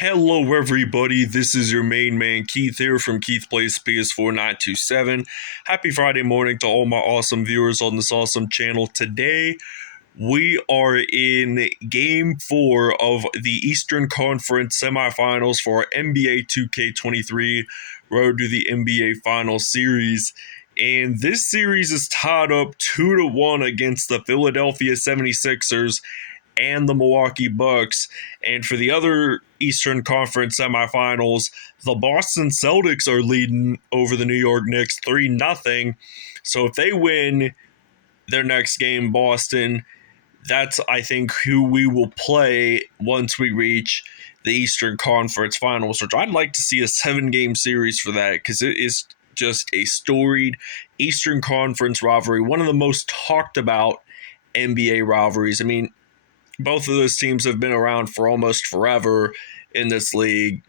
Hello everybody, this is your main man Keith here from Keith Plays PS4 927. Happy Friday morning to all my awesome viewers on this awesome channel. Today we are in Game 4 of the Eastern Conference semifinals for NBA 2K23 Road to the NBA Finals series. And this series is tied up 2-1 against the Philadelphia 76ers and the Milwaukee Bucks. And for the other Eastern Conference semifinals, the Boston Celtics are leading over the New York Knicks 3-0. So if they win their next game, Boston, that's, I think, who we will play once we reach the Eastern Conference Finals, which I'd like to see a 7-game series for that, because it is just a storied Eastern Conference rivalry, one of the most talked about NBA rivalries. I mean, both of those teams have been around for almost forever in this league,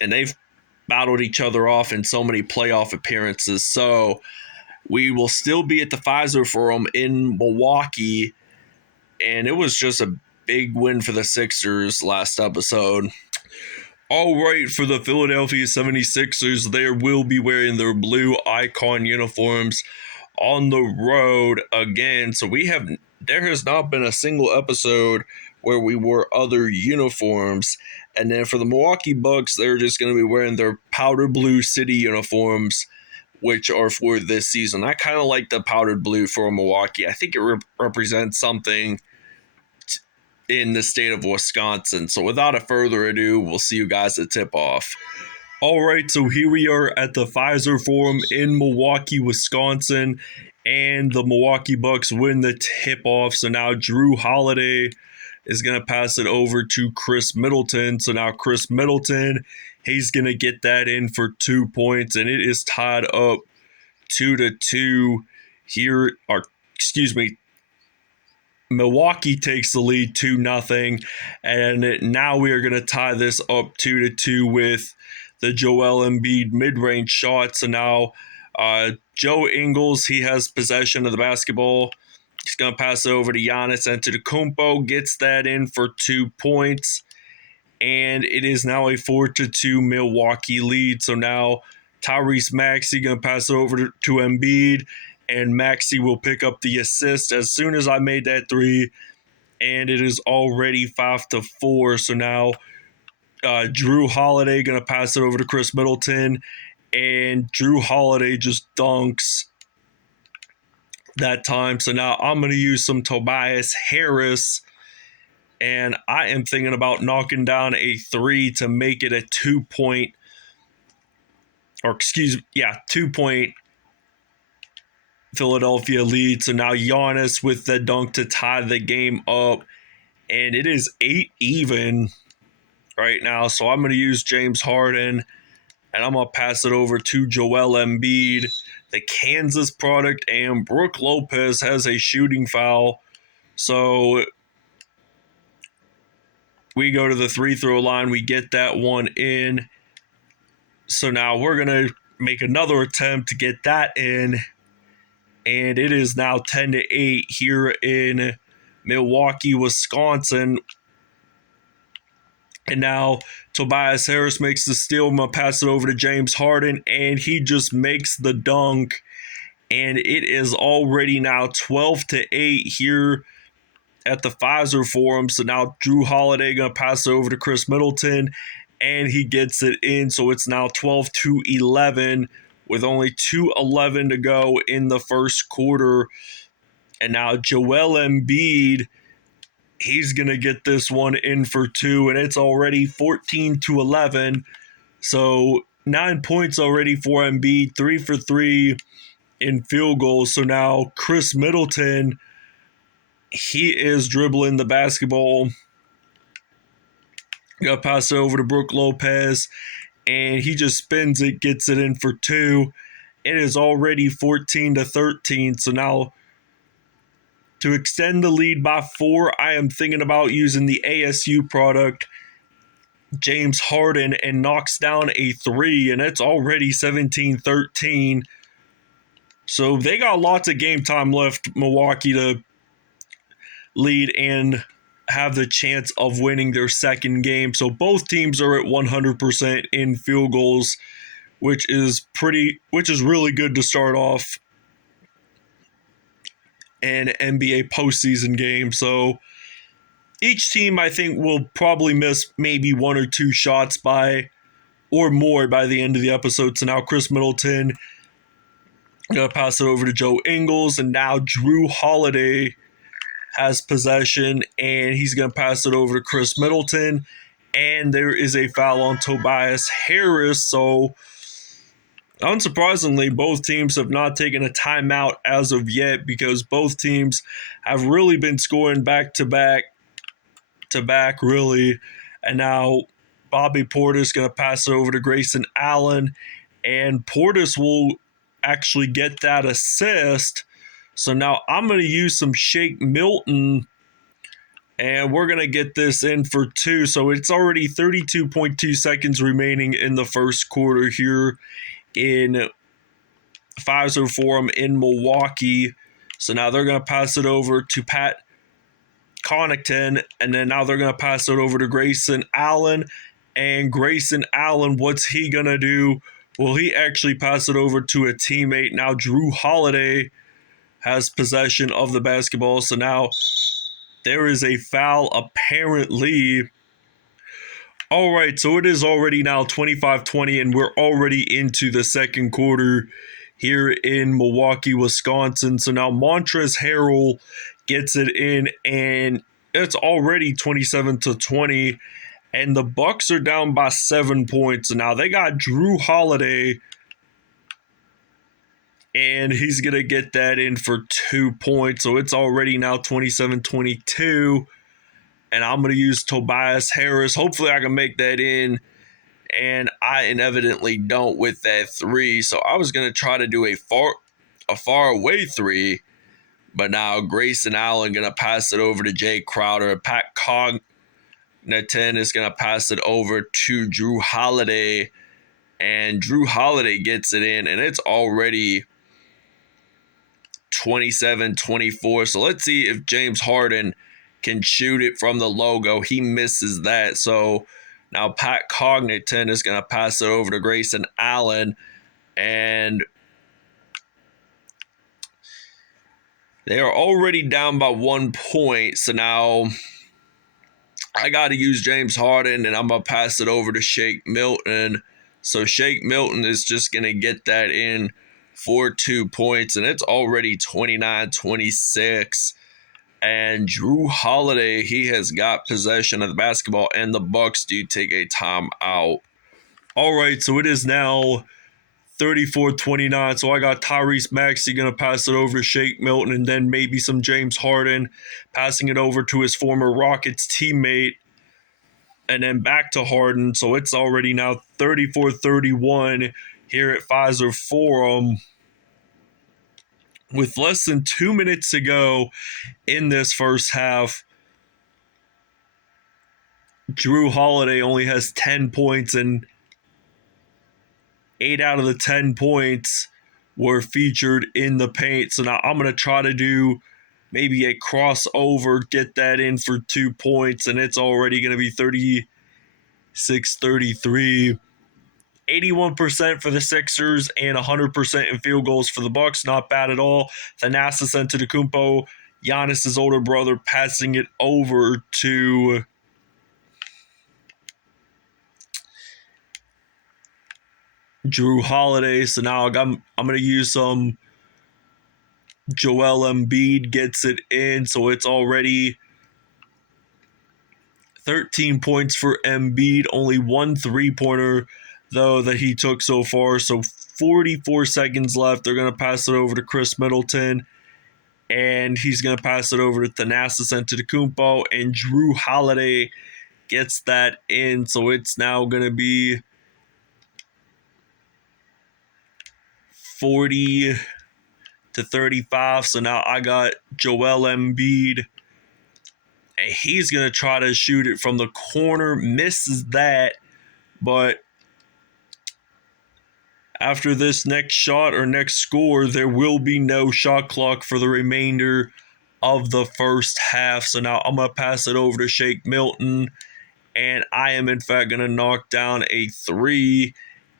and they've battled each other off in so many playoff appearances. So we will still be at the Pfizer Forum in Milwaukee, and it was just a big win for the Sixers last episode. All right, for the Philadelphia 76ers, they will be wearing their blue icon uniforms on the road again. So there has not been a single episode where we wore other uniforms. And then for the Milwaukee Bucks, they're just going to be wearing their powder blue city uniforms, which are for this season. I kind of like the powdered blue for Milwaukee. I think it represents something in the state of Wisconsin. So without a further ado, we'll see you guys at tip-off. All right, so here we are at the Pfizer Forum in Milwaukee, Wisconsin, and the Milwaukee Bucks win the tip-off. So now Drew Holiday is going to pass it over to Chris Middleton. So now Chris Middleton, he's going to get that in for 2 points, and it is tied up 2-2 here. Milwaukee takes the lead 2-0, and now we are going to tie this up 2-2 with the Joel Embiid mid-range shot. So now Joe Ingles, he has possession of the basketball. He's going to pass it over to Giannis Antetokounmpo, gets that in for 2 points, and it is now a 4-2 Milwaukee lead. So now Tyrese Maxey going to pass it over to Embiid, and Maxey will pick up the assist as soon as I made that three, and it is already 5-4. So now Drew Holiday going to pass it over to Chris Middleton, and Drew Holiday just dunks that time. So now I'm going to use some Tobias Harris, and I am thinking about knocking down a three to make it a 2-point, 2-point Philadelphia lead. So now Giannis with the dunk to tie the game up, and it is 8-even right now. So I'm going to use James Harden, and I'm going to pass it over to Joel Embiid, the Kansas product, and Brook Lopez has a shooting foul. So we go to the free-throw line. We get that one in. So now we're going to make another attempt to get that in, and it is now 10-8 here in Milwaukee, Wisconsin. And now Tobias Harris makes the steal. I'm going to pass it over to James Harden, and he just makes the dunk. And it is already now 12-8 here at the Pfizer Forum. So now Drew Holiday going to pass it over to Chris Middleton, and he gets it in. So it's now 12-11 with only 2:11 to go in the first quarter. And now Joel Embiid, he's going to get this one in for 2, and it's already 14-11. So 9 points already for Embiid, 3 for 3 in field goals. So now Chris Middleton, he is dribbling the basketball. Got to pass it over to Brook Lopez, and he just spins it, gets it in for 2. It is already 14-13. So now to extend the lead by 4, I am thinking about using the ASU product, James Harden, and knocks down a 3, and it's already 17-13. So they got lots of game time left, Milwaukee, to lead and have the chance of winning their second game. So both teams are at 100% in field goals, which is really good to start off an NBA postseason game. So each team, I think, will probably miss maybe one or two shots or more by the end of the episode. So now Chris Middleton going to pass it over to Joe Ingles, and now Drew Holiday has possession, and he's going to pass it over to Chris Middleton, and there is a foul on Tobias Harris. So unsurprisingly, both teams have not taken a timeout as of yet, because both teams have really been scoring back to back, really. And now Bobby Portis going to pass it over to Grayson Allen, and Portis will actually get that assist. So now I'm going to use some Shake Milton, and we're going to get this in for two. So it's already 32.2 seconds remaining in the first quarter here in Pfizer Forum in Milwaukee. So now they're going to pass it over to Pat Connaughton, and then now they're going to pass it over to Grayson Allen. And Grayson Allen, what's he going to do? Well, he actually passed it over to a teammate. Now Drew Holiday has possession of the basketball. So now there is a foul, apparently. All right, so it is already now 25-20, and we're already into the second quarter here in Milwaukee, Wisconsin. So now Montrezl Harrell gets it in, and it's already 27-20, and the Bucks are down by 7 points. So now they got Drew Holiday, and he's going to get that in for 2 points. So it's already now 27-22, and I'm going to use Tobias Harris. Hopefully I can make that in, and I inevitably don't with that three. So I was going to try to do a far away three, but now Grayson Allen going to pass it over to Jay Crowder. Pat Connaughton is going to pass it over to Drew Holiday, and Drew Holiday gets it in, and it's already 27-24. So let's see if James Harden can shoot it from the logo. He misses that. So now Pat Connaughton is going to pass it over to Grayson Allen, and they are already down by 1 point. So now I got to use James Harden, and I'm going to pass it over to Shake Milton. So Shake Milton is just going to get that in for 2 points, and it's already 29-26. And Drew Holiday, he has got possession of the basketball, and the Bucks do take a timeout. All right, so it is now 34-29. So I got Tyrese Maxey going to pass it over to Shake Milton, and then maybe some James Harden passing it over to his former Rockets teammate, and then back to Harden. So it's already now 34-31 here at Pfizer Forum, with less than 2 minutes to go in this first half. Drew Holiday only has 10 points, and 8 out of the 10 points were featured in the paint. So now I'm going to try to do maybe a crossover, get that in for 2 points, and it's already going to be 36-33. 81% for the Sixers and 100% in field goals for the Bucks. Not bad at all. Thanasis Antetokounmpo, Giannis's older brother, passing it over to Drew Holiday. So now I'm going to use some Joel Embiid, gets it in. So it's already 13 points for Embiid. Only 1 3-pointer, though, that he took so far. So 44 seconds left. They're going to pass it over to Chris Middleton, and he's going to pass it over to Thanasis Antetokounmpo, and Drew Holiday gets that in. So it's now going to be 40-35. So now I got Joel Embiid, and he's going to try to shoot it from the corner. Misses that, but after this next shot or next score, there will be no shot clock for the remainder of the first half. So now I'm going to pass it over to Shake Milton. And I am, in fact, going to knock down a three.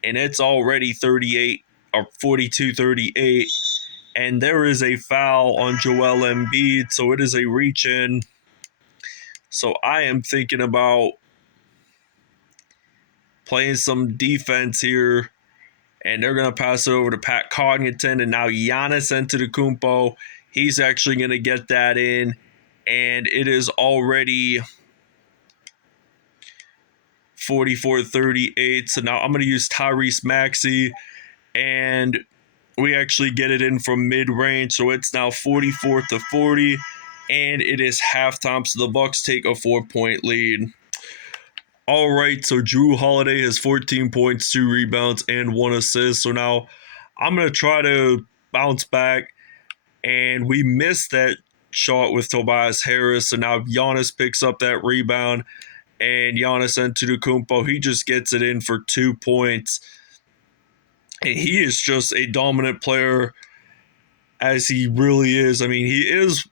And it's already 38 or 42-38. And there is a foul on Joel Embiid. So it is a reach in. So I am thinking about playing some defense here. And they're going to pass it over to Pat Connaughton. And now Giannis Antetokounmpo, he's actually going to get that in. And it is already 44-38. So now I'm going to use Tyrese Maxey. And we actually get it in from mid-range. So it's now 44-40. And it is halftime. So the Bucks take a 4-point lead. All right, so Jrue Holiday has 14 points, 2 rebounds, and 1 assist. So now I'm going to try to bounce back. And we missed that shot with Tobias Harris. So now Giannis picks up that rebound. And Giannis Antetokounmpo, he just gets it in for 2 points. And he is just a dominant player, as he really is. I mean, he is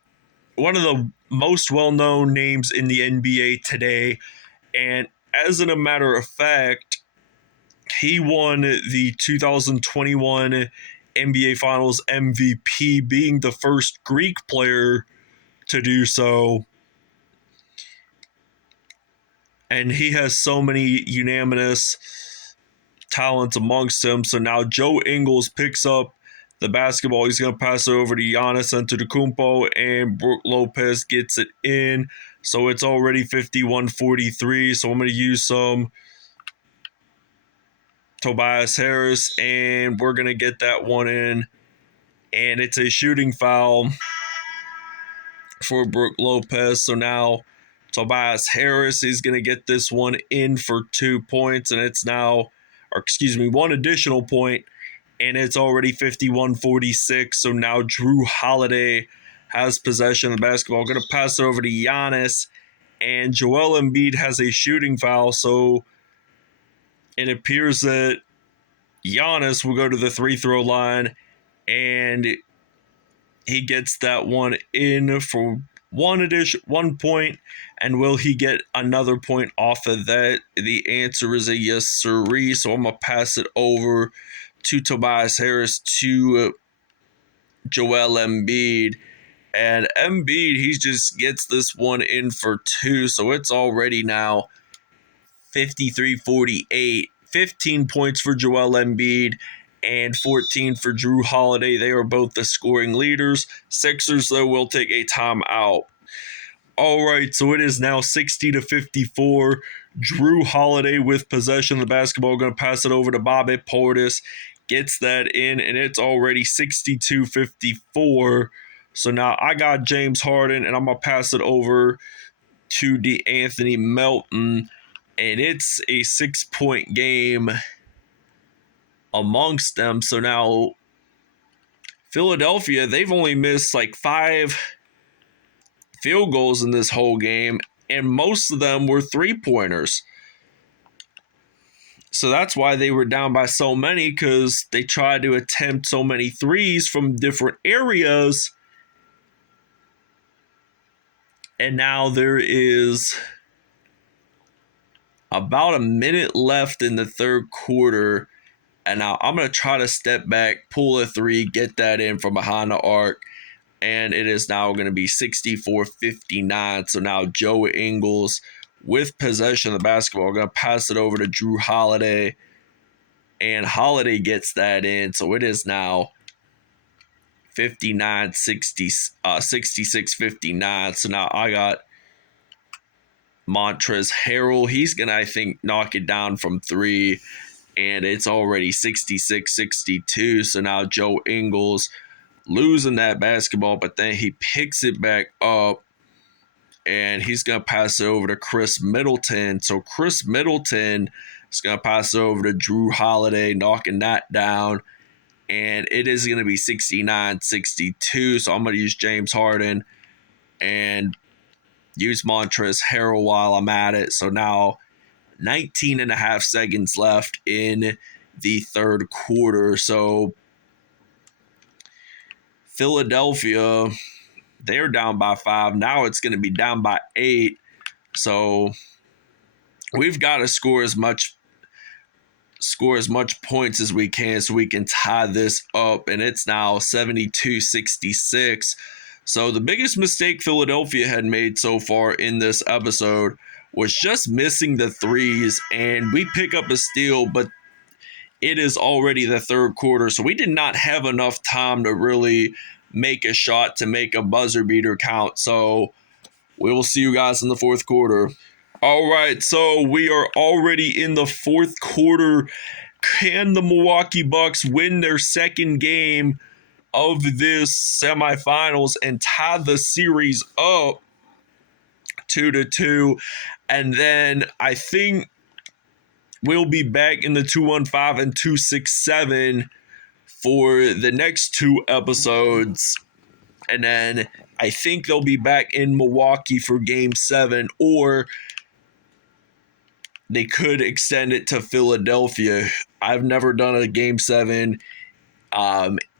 one of the most well-known names in the NBA today. And as a matter of fact, he won the 2021 NBA Finals MVP, being the first Greek player to do so. And he has so many unanimous talents amongst him. So now Joe Ingles picks up the basketball. He's going to pass it over to Giannis Antetokounmpo, and Brook Lopez gets it in. So it's already 51-43. So I'm going to use some Tobias Harris, and we're going to get that one in. And it's a shooting foul for Brook Lopez. So now Tobias Harris is going to get this one in for 2 points, and it's now, one additional point, and it's already 51-46. So now Jrue Holiday has possession of the basketball. Going to pass it over to Giannis, and Joel Embiid has a shooting foul. So it appears that Giannis will go to the free throw line, and he gets that one in for 1 point. And will he get another point off of that? The answer is a yes, sirree. So I'm going to pass it over to Tobias Harris to Joel Embiid. And Embiid, he just gets this one in for 2. So it's already now 53-48. 15 points for Joel Embiid and 14 for Jrue Holiday. They are both the scoring leaders. Sixers, though, will take a timeout. All right, so it is now 60-54. Jrue Holiday with possession of the basketball. Going to pass it over to Bobby Portis. Gets that in, and it's already 62-54. So now I got James Harden, and I'm going to pass it over to DeAnthony Melton. And it's a 6-point game amongst them. So now Philadelphia, they've only missed like 5 field goals in this whole game, and most of them were 3-pointers. So that's why they were down by so many, because they tried to attempt so many threes from different areas. And now there is about a minute left in the third quarter. And now I'm going to try to step back, pull a 3, get that in from behind the arc. And it is now going to be 64-59. So now Joe Ingles with possession of the basketball. Going to pass it over to Jrue Holiday. And Holiday gets that in. So it is now 66-59. So now I got Montrezl Harrell. He's going to, I think, knock it down from 3. And it's already 66-62. So now Joe Ingles losing that basketball, but then he picks it back up, and he's going to pass it over to Chris Middleton. So Chris Middleton is going to pass it over to Jrue Holiday, knocking that down, and it is going to be 69-62. So I'm going to use James Harden and use Montrezl Harrell while I'm at it. So now 19 and a half seconds left in the third quarter. So Philadelphia, They're down by 5. Now it's going to be down by 8. So we've got to score as much points as we can so we can tie this up, and it's now 72-66. So the biggest mistake Philadelphia had made so far in this episode was just missing the threes, and we pick up a steal, but it is already the third quarter, so we did not have enough time to really make a shot to make a buzzer beater count. So we will see you guys in the fourth quarter. All right, so we are already in the fourth quarter. Can the Milwaukee Bucks win their second game of this semifinals and tie the series up 2-2? And then I think we'll be back in the 215 and 267 for the next 2 episodes. And then I think they'll be back in Milwaukee for game 7, or they could extend it to Philadelphia. I've never done a game 7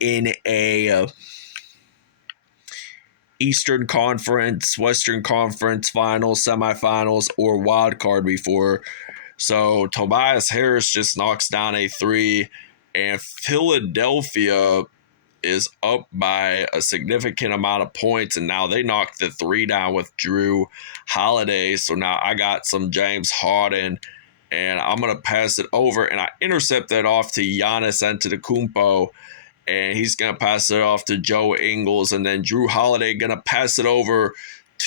in a Eastern Conference, Western Conference finals, semifinals, or wild card before. So Tobias Harris just knocks down a 3, and Philadelphia is up by a significant amount of points, and now they knocked the 3 down with Drew Holiday. So now I got some James Harden, and I'm going to pass it over, and I intercept that off to Giannis Antetokounmpo, and he's going to pass it off to Joe Ingles, and then Drew Holiday going to pass it over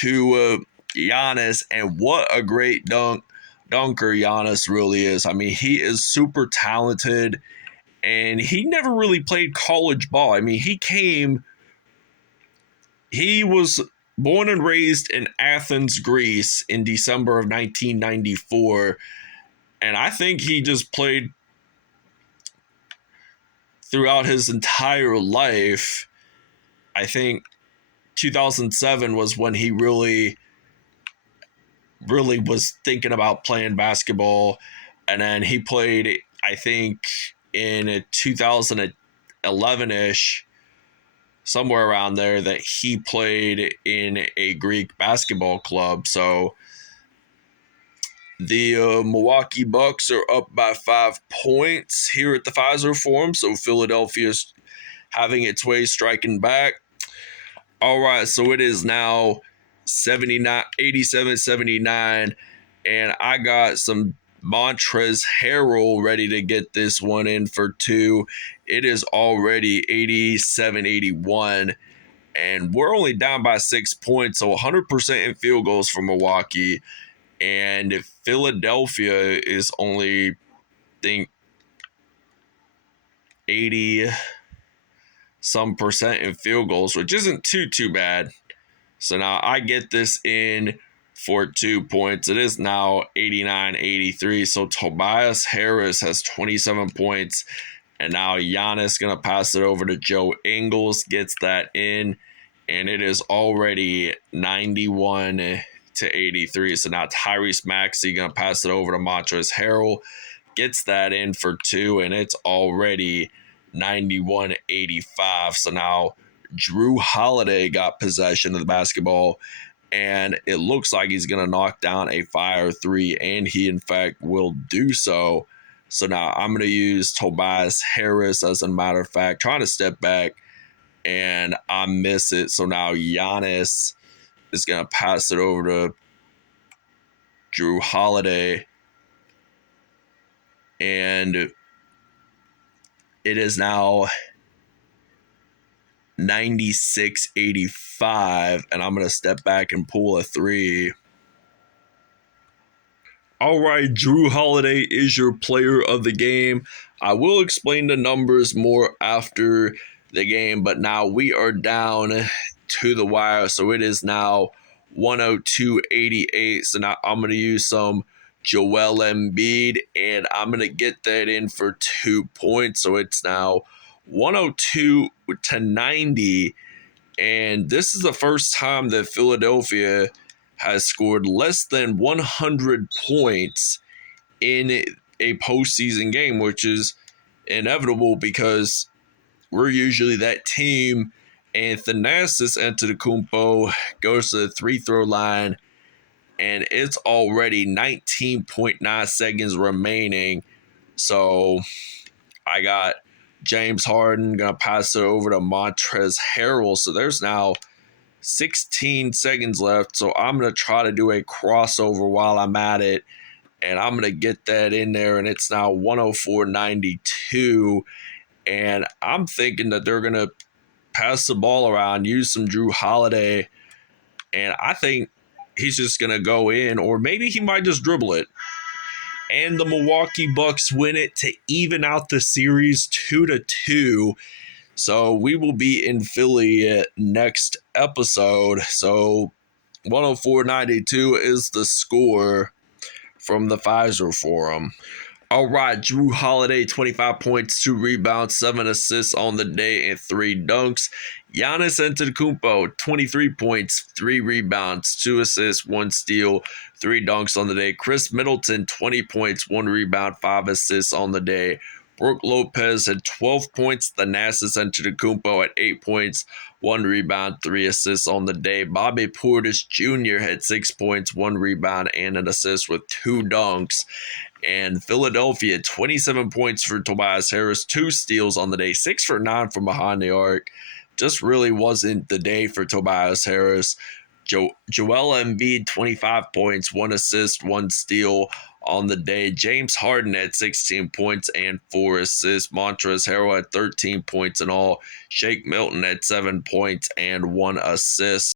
to Giannis, and what a great dunker Giannis really is. I mean, he is super talented, and he never really played college ball. I mean, he was born and raised in Athens, Greece in December of 1994, and I think he just played throughout his entire life. I think 2007 was when he really was thinking about playing basketball, and then he played, I think, in 2011-ish, somewhere around there, that he played in a Greek basketball club. So the Milwaukee Bucks are up by 5 points here at the Pfizer Forum, so Philadelphia's having its way striking back. All right, so it is now 87-79, and I got some Montrezl Harrell ready to get this one in for 2. It is already 87-81, and we're only down by 6 points, so 100% in field goals for Milwaukee, and Philadelphia is only, I think, 80-some% in field goals, which isn't too bad. So now I get this in for 2 points. It is now 89-83. So Tobias Harris has 27 points. And now Giannis going to pass it over to Joe Ingles, gets that in. And it is already 91-83. So now Tyrese Maxey going to pass it over to Montrezl Harrell, gets that in for 2. And it's already 91-85. So now Drew Holiday got possession of the basketball, and it looks like he's going to knock down a fire 3, and he, in fact, will do so. So now I'm going to use Tobias Harris, as a matter of fact, trying to step back, and I miss it. So now Giannis is going to pass it over to Drew Holiday, and it is now 96-85, and I'm going to step back and pull a 3. All right, Drew Holiday is your player of the game. I will explain the numbers more after the game, but now we are down to the wire, so it is now 102-88. So now I'm going to use some Joel Embiid, and I'm going to get that in for 2 points, so it's now 102-90, and this is the first time that Philadelphia has scored less than 100 points in a postseason game, which is inevitable because we're usually that team And Thanasis Antetokounmpo goes to the free throw line, and it's already 19.9 seconds remaining. So I got James Harden gonna pass it over to Montrezl Harrell. So there's now 16 seconds left. So I'm gonna try to do a crossover while I'm at it, and I'm gonna get that in there. And it's now 104.92. And I'm thinking that they're gonna pass the ball around, use some Drew Holiday, and I think he's just gonna go in, or maybe he might just dribble it. And the Milwaukee Bucks win it to even out the series 2-2. So we will be in Philly next episode. So 104.92 is the score from the Pfizer Forum. All right, Drew Holiday, 25 points, 2 rebounds, 7 assists on the day, and 3 dunks. Giannis Antetokounmpo, 23 points, 3 rebounds, 2 assists, 1 steal, 3 dunks on the day. Chris Middleton, 20 points, 1 rebound, 5 assists on the day. Brook Lopez had 12 points. Thanasis Antetokounmpo at 8 points, 1 rebound, 3 assists on the day. Bobby Portis Jr. had 6 points, 1 rebound, and an assist with 2 dunks. And Philadelphia, 27 points for Tobias Harris, 2 steals on the day, 6 for 9 from behind the arc. Just really wasn't the day for Tobias Harris. Joel Embiid, 25 points, 1 assist, 1 steal on the day. James Harden had 16 points and 4 assists. Montrezl Harrell had 13 points in all. Shake Milton had 7 points and 1 assist.